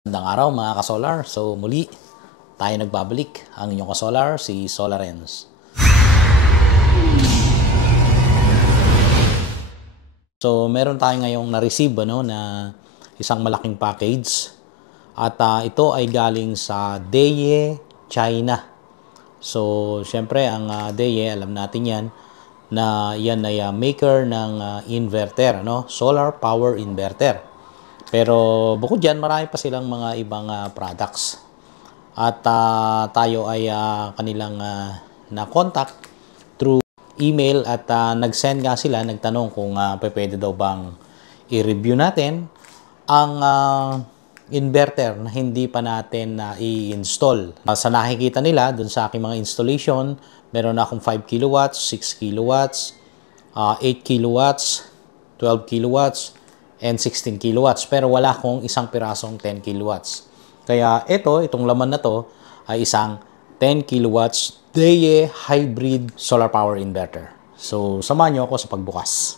Magandang araw mga ka-solar. So muli tayo nagbabalik. Ang inyong ka-solar, si Solarens. So meron tayo ngayong na-receive na isang malaking package. At ito ay galing sa DEYE, China. So syempre ang DEYE, alam natin yan, na yan ay maker ng inverter, solar power inverter. Pero bukod dyan, marami pa silang mga ibang products. At tayo ay kanilang na-contact through email at nag-send nga sila, nagtanong kung pwede daw bang i-review natin ang inverter na hindi pa natin i-install. Sa nakikita nila, dun sa aking mga installation, meron akong 5 kilowatts, 6 kilowatts, 8 kilowatts, 12 kilowatts, and 16 kilowatts. Pero wala akong isang pirasong 10 kilowatts. Kaya itong laman na to ay isang 10 kilowatts DEYE hybrid solar power inverter. So, samahan nyo ako sa pagbukas.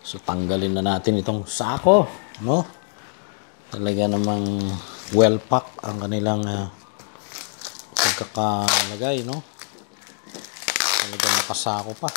So, tanggalin na natin itong sako, Talaga namang well-packed ang kanilang pagkakalagay, Talaga nakasako pa.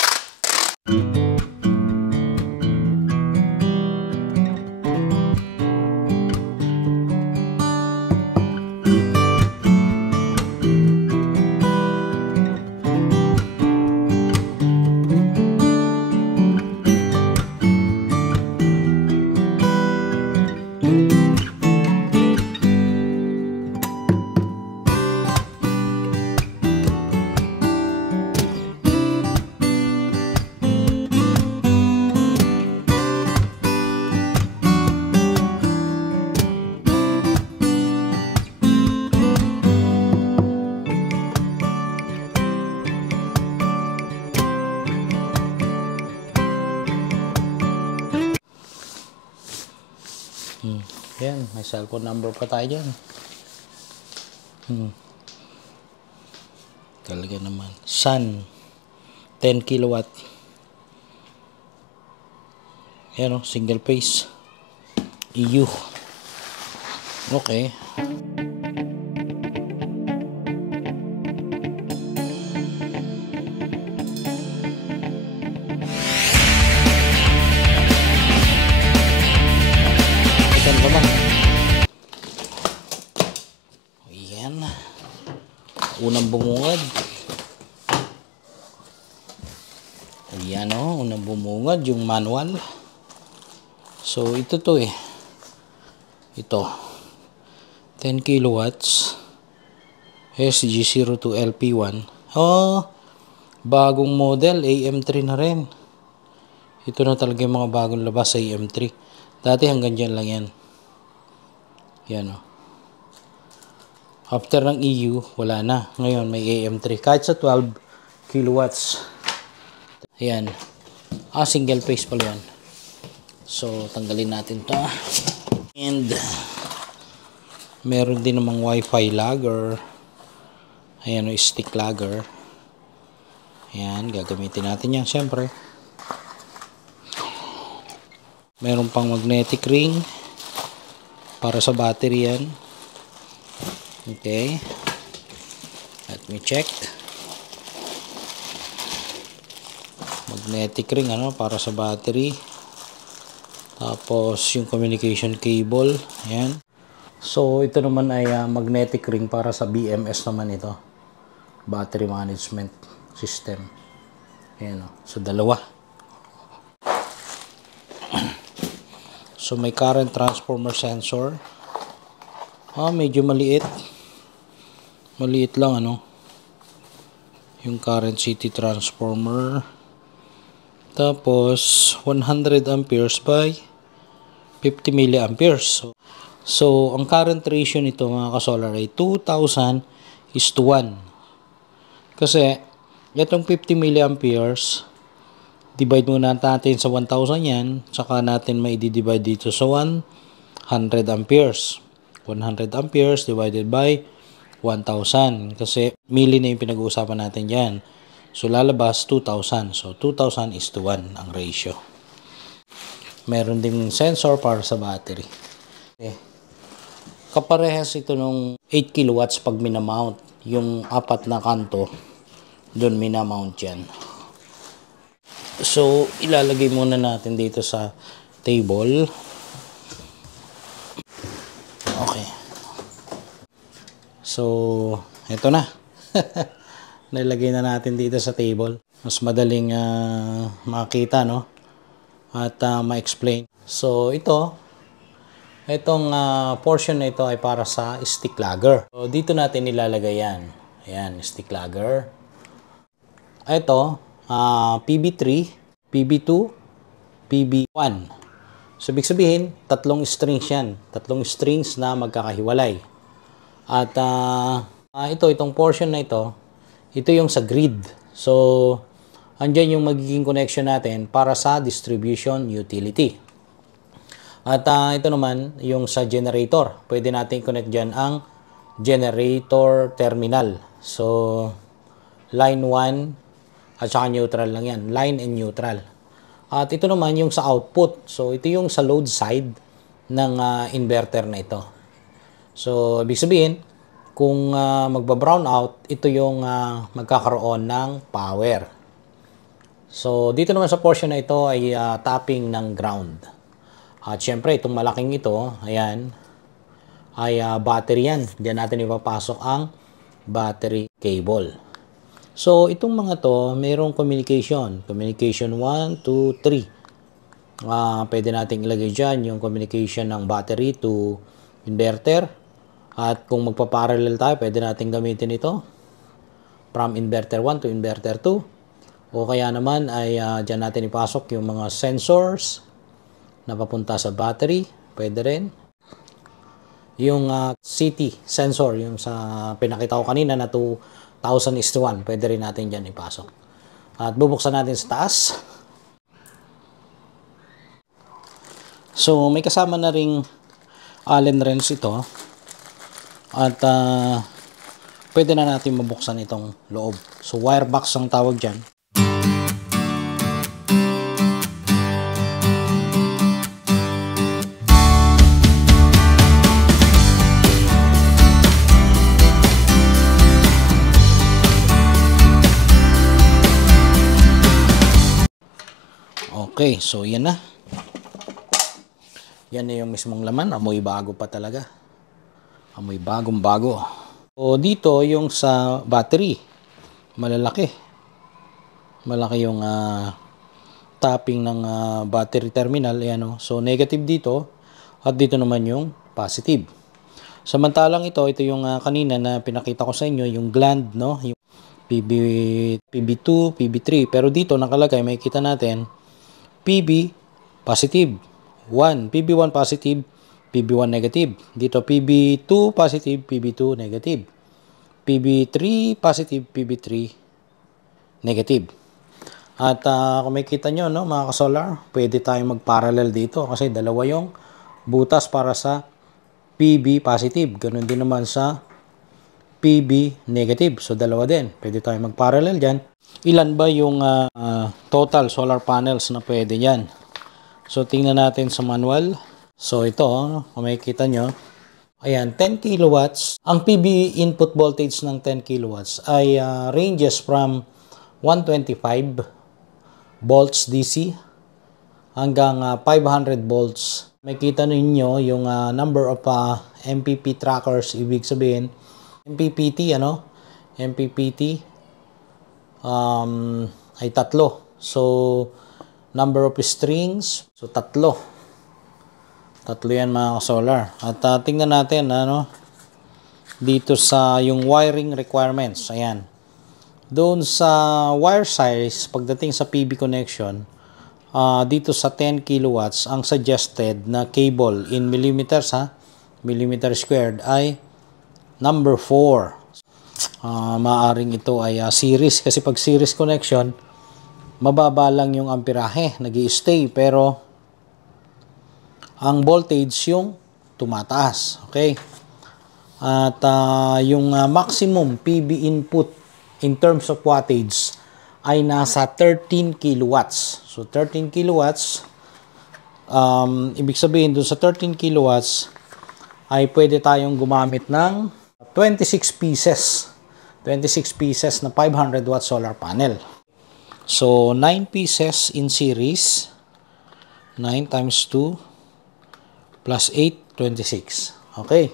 Yan, may cellphone number pa tayo dyan. Talaga naman. Sun, 10 kilowatt. Yan single phase. EU. Okay. Ayan. Unang bumungad. Ayan unang bumungad yung manual. So ito Ito. 10 kilowatts. SG02LP1. Bagong model. AM3 na rin. Ito na talaga yung mga bagong labas sa AM3. Dati hanggang dyan lang yan. Yan After ng EU, wala na. Ngayon may AM3. Kahit sa 12 kilowatts. Ayan. Single phase pala yan. So, tanggalin natin to. And, meron din namang Wi-Fi logger. Ayan stick logger. Ayan, gagamitin natin yan syempre. Meron pang magnetic ring para sa battery yan. Okay. Let me check. Magnetic ring para sa battery. Tapos yung communication cable, ayan. So ito naman ay magnetic ring para sa BMS naman ito. Battery management system. Ayan So dalawa. So may current transformer sensor. Medyo maliit. Maliit lang yung current city transformer. Tapos 100 amperes by 50 milliamperes. So ang current ratio nito mga ka-solar ay 2,000:1. Kasi itong 50 milliamperes, divide muna natin sa 1,000 yan, saka natin may divide dito sa 100 amperes. 100 amperes divided by 1,000 kasi milli na yung pinag-uusapan natin dyan. So lalabas 2,000. So 2,000 is to 1 ang ratio. Meron ding sensor para sa battery. Okay. Kaparehas ito nung 8 kilowatts pag minamount. Yung apat na kanto, doon minamount yan. So ilalagay muna natin dito sa table. Okay. So, ito na. Nilagay na natin dito sa table. Mas madaling makita, no? At ma-explain. So, itong portion na ito ay para sa stick lagger. So, dito natin nilalagay yan. Ayan, stick lagger. Ito, PB3, PB2, PB1. So, ibig sabihin, tatlong strings yan. Tatlong strings na magkakahiwalay. At itong portion na ito yung sa grid. So, andyan yung magiging connection natin para sa distribution utility. At ito naman yung sa generator. Pwede natin connect dyan ang generator terminal. So, line 1 at saka neutral lang yan. Line and neutral. At ito naman yung sa output. So, ito yung sa load side ng inverter na ito. So, ibig sabihin, kung magba-brown out, ito yung magkakaroon ng power. So, dito naman sa portion na ito ay tapping ng ground. At syempre, itong malaking ito, ayan, ay battery yan. Diyan natin ipapasok ang battery cable. So, itong mga to, mayroong communication. Communication 1, 2, 3. Pwede natin ilagay dyan yung communication ng battery to inverter. At kung magpa-parallel tayo, pwede natin gamitin ito from inverter 1 to inverter 2. O kaya naman ay dyan natin ipasok yung mga sensors na papunta sa battery. Pwede rin. Yung CT sensor, yung sa pinakita ko kanina na 2,000:1, pwede rin natin dyan ipasok. At bubuksan natin sa taas. So, may kasama na ring Allen wrench ito. At pwede na natin mabuksan itong loob. So, wire box ang tawag dyan. Okay, so yan na. Yan na yung mismong laman. Amoy bago pa talaga. Amoy bagong-bago. So, dito yung sa battery. Malalaki. Malaki yung tapping ng battery terminal. Ayan, oh. So, negative dito. At dito naman yung positive. Samantalang ito yung kanina na pinakita ko sa inyo, yung gland, no? Yung PB2, PB3. Pero dito nakalagay, makikita natin, PB positive. 1. PB1 positive. PB1 negative. Dito PB2 positive, PB2 negative. PB3 positive, PB3 negative. At kung makikita nyo, no, mga ka-solar, pwede tayong mag-parallel dito kasi dalawa yung butas para sa PB positive. Ganun din naman sa PB negative. So, dalawa din. Pwede tayong mag-parallel dyan. Ilan ba yung total solar panels na pwede yan? So, tingnan natin sa manual. So, ito, kung makikita nyo, ayan, 10 kilowatts. Ang PB input voltage ng 10 kilowatts ay ranges from 125 volts DC hanggang 500 volts. Makikita ninyo yung number of MPP trackers, ibig sabihin, MPPT, ano? MPPT ay tatlo. So, number of strings, so tatlo. Tatlo yan mga solar. At tingnan natin dito sa yung wiring requirements. Ayan. Doon sa wire size, pagdating sa PB connection, dito sa 10 kilowatts, ang suggested na cable in millimeters, millimeter squared, ay number 4. Maaring ito ay series. Kasi pag series connection, mababa lang yung amperahe. Nag-i-stay. Pero ang voltage yung tumataas. Okay? At yung maximum PB input in terms of wattage ay nasa 13 kilowatts. So 13 kilowatts, ibig sabihin dun sa 13 kilowatts ay pwede tayong gumamit ng 26 pieces. 26 pieces na 500 watt solar panel. So 9 pieces in series. 9 times 2 plus 8, 26. Okay.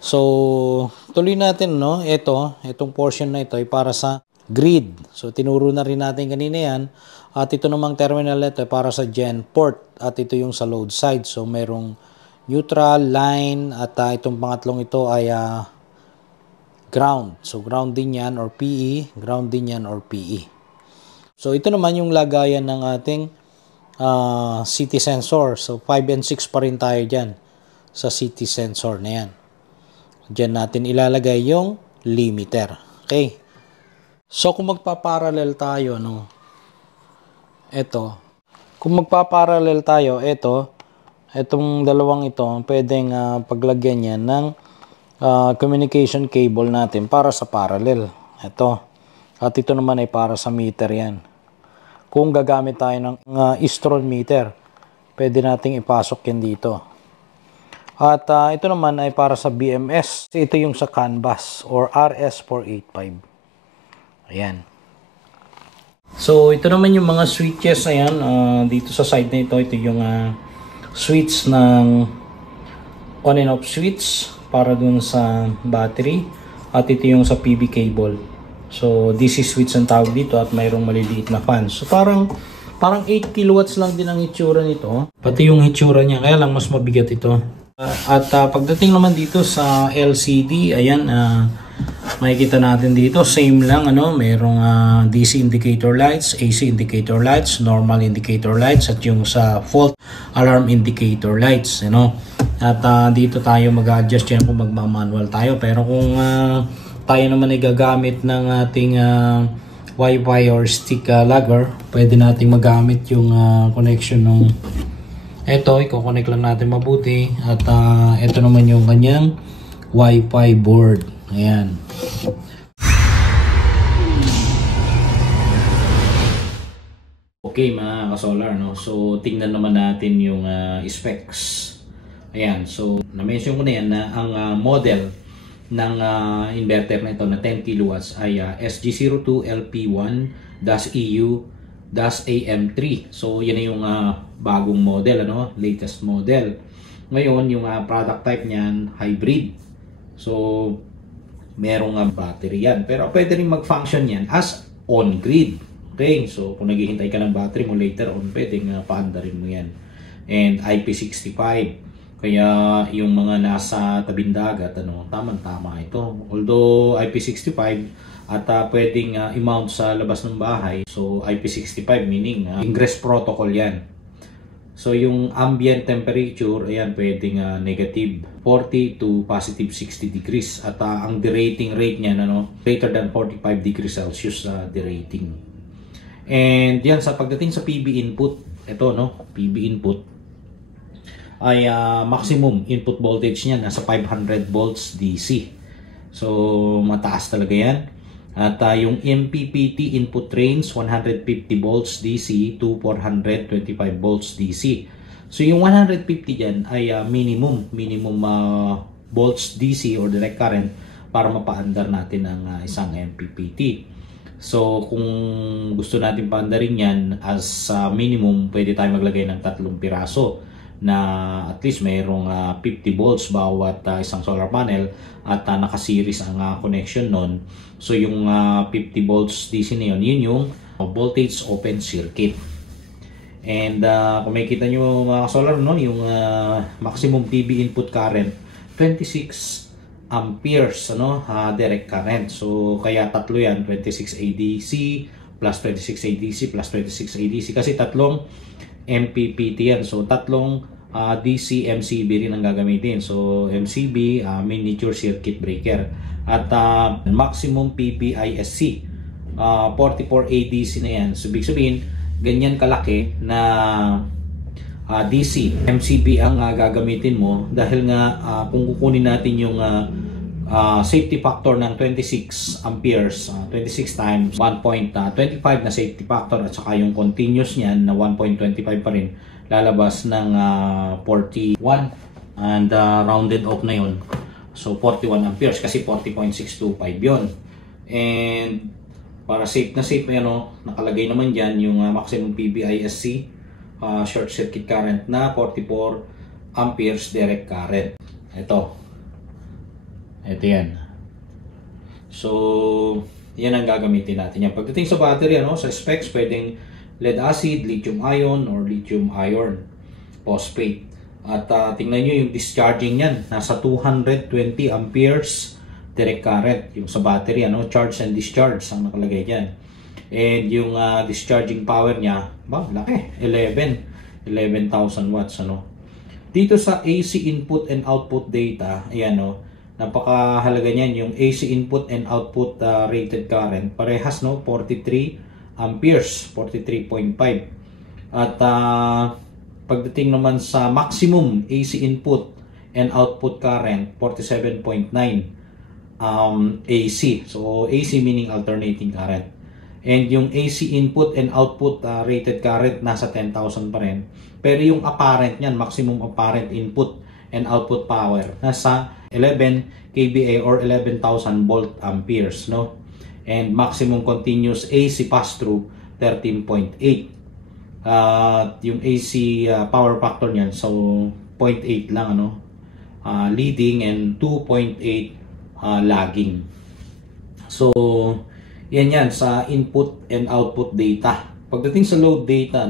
So, tuloy natin, no? Itong portion na ito ay para sa grid. So, tinuro na rin natin kanina yan. At ito namang terminal ito ay para sa gen port. At ito yung sa load side. So, merong neutral, line, at itong pangatlong ito ay ground. So, ground din yan or PE. Ground din yan or PE. So, ito naman yung lagayan ng ating CT sensor. So, 5 and 6 pa rin tayo dyan sa CT sensor na yan. Diyan natin ilalagay yung limiter. Okay. So, kung magpa-parallel tayo, no? Ito. Kung magpa-parallel tayo, itong dalawang ito, pwedeng paglagyan yan ng communication cable natin para sa parallel. Ito. At ito naman ay para sa meter yan. Kung gagamit tayo ng Istron meter, pwede nating ipasok yan dito. At ito naman ay para sa BMS. Ito yung sa CAN bus or RS485. Ayan. So, ito naman yung mga switches. Ayan, dito sa side na ito, ito yung switch ng on and off switch para dun sa battery. At ito yung sa PB cable. So, DC switch ang tawag dito at mayroong maliliit na fan. So, parang 8 kilowatts lang din ang itsura nito. Pati yung itsura niya, kaya lang mas mabigat ito. At pagdating naman dito sa LCD, ayan, makikita natin dito, same lang, mayroong DC indicator lights, AC indicator lights, normal indicator lights, at yung sa fault alarm indicator lights, At dito tayo mag-adjust yan kung magmamanual tayo. Pero kung tayo naman ay gagamit ng ating Wi-Fi or stick logger, pwede nating magamit yung connection ng ito, i-connect lang natin mabuti. At ito naman yung kanyang Wi-Fi board. Ayan. Okay mga ka-solar, no? So, tingnan naman natin yung specs. Ayan, so, na-mention ko na yan na ang model ng inverter na ito na 10 kilowatts ay SG02LP1-EU-AM3. So, yan na yung bagong model, latest model. Ngayon, yung product type niyan, hybrid. So, merong battery yan. Pero pwede rin mag-function yan as on-grid. Okay, so kung naghihintay ka ng battery mo later on, pwedeng paandarin mo yan. And IP65. Kaya yung mga nasa tabing dagat, tamang-tama ito. Although IP65 at pwedeng i-mount sa labas ng bahay. So IP65 meaning ingress protocol yan. So yung ambient temperature, ayan, pwedeng negative 40 to positive 60 degrees. At ang derating rate niya, greater than 45 degrees Celsius derating. And yan, sa pagdating sa PB input, ito, PB input, ay maximum input voltage niya nasa 500 volts DC. So mataas talaga yan. At yung MPPT input range 150 volts DC to 425 volts DC. So yung 150 dyan ay minimum volts DC or direct current para mapaandar natin ang isang MPPT. So kung gusto natin paandarin yan as minimum, pwede tayo maglagay ng 3 piraso na at least mayroong 50 volts bawat isang solar panel at naka-series ang connection nun. So yung 50 volts DC na yun yung voltage open circuit. And kung makikita nyo mga solar yung maximum PB input current 26 amperes direct current. So kaya tatlo yan, 26 ADC plus 26 ADC plus 26 ADC kasi tatlong MPPT yan. So tatlong DC MCB rin ang gagamitin. So MCB, miniature circuit breaker. At maximum PPISC, 44 ADC na yan. So ibig sabihin, ganyan kalaki na DC MCB ang gagamitin mo dahil nga kung kukunin natin yung safety factor ng 26 amperes, 26 times 1.25 na safety factor, at saka yung continuous niyan na 1.25 pa rin, lalabas ng 41, and rounded off na yun. So 41 amperes kasi 40.625 yun. And para safe na safe, nakalagay naman dyan yung maximum PBISC, short circuit current na 44 amperes direct current. Ito yan. So yan ang gagamitin natin yan. Pagdating sa battery, sa specs, pwedeng lead acid, lithium ion, or lithium iron phosphate. At tingnan nyo yung discharging yan, nasa 220 amperes direct current yung sa battery, charge and discharge ang nakalagay dyan. And yung discharging power niya, laki, 11,000 watts. Dito sa AC input and output data, ayan, napakahalaga niyan, yung AC input and output rated current, parehas, 43 amperes, 43.5. At pagdating naman sa maximum AC input and output current, 47.9 AC. So AC meaning alternating current. And yung AC input and output rated current nasa 10,000 pa rin. Pero yung apparent niyan, maximum apparent input and output power, nasa 11 kVA or 11,000 volt amperes, And maximum continuous AC pass-through 13.8. Yung AC power factor niyan, so 0.8 lang, leading, and 2.8 lagging. So yan sa input and output data. Pagdating sa load data,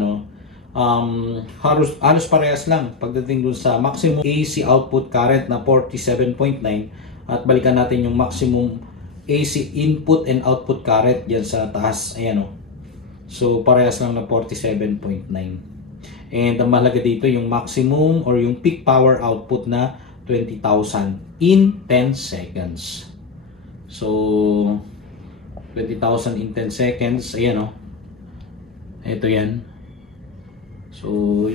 halos parehas lang pagdating dun sa maximum AC output current na 47.9, at balikan natin yung maximum AC input and output current diyan sa taas, ayan, so parehas lang na 47.9. And ang mahalaga dito yung maximum or yung peak power output na 20,000 in 10 seconds. So 20,000 in 10 seconds, ayan, ito yan. So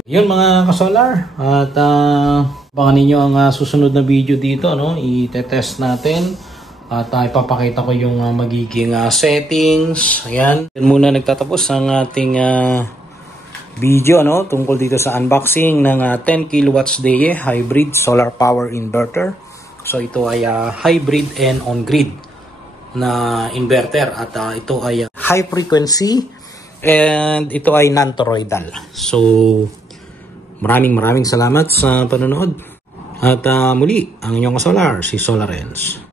yun mga kasolar, at abangan ninyo ang susunod na video dito, i-test natin at ipapakita ko yung magiging settings. Ayan, yan muna nagtatapos ang ating video, tungkol dito sa unboxing ng 10 kilowatts DE hybrid solar power inverter. So ito ay hybrid and on-grid na inverter, at ito ay high frequency, and ito ay non-toroidal. So maraming salamat sa panonood, at muli ang inyong solar, si Solarens.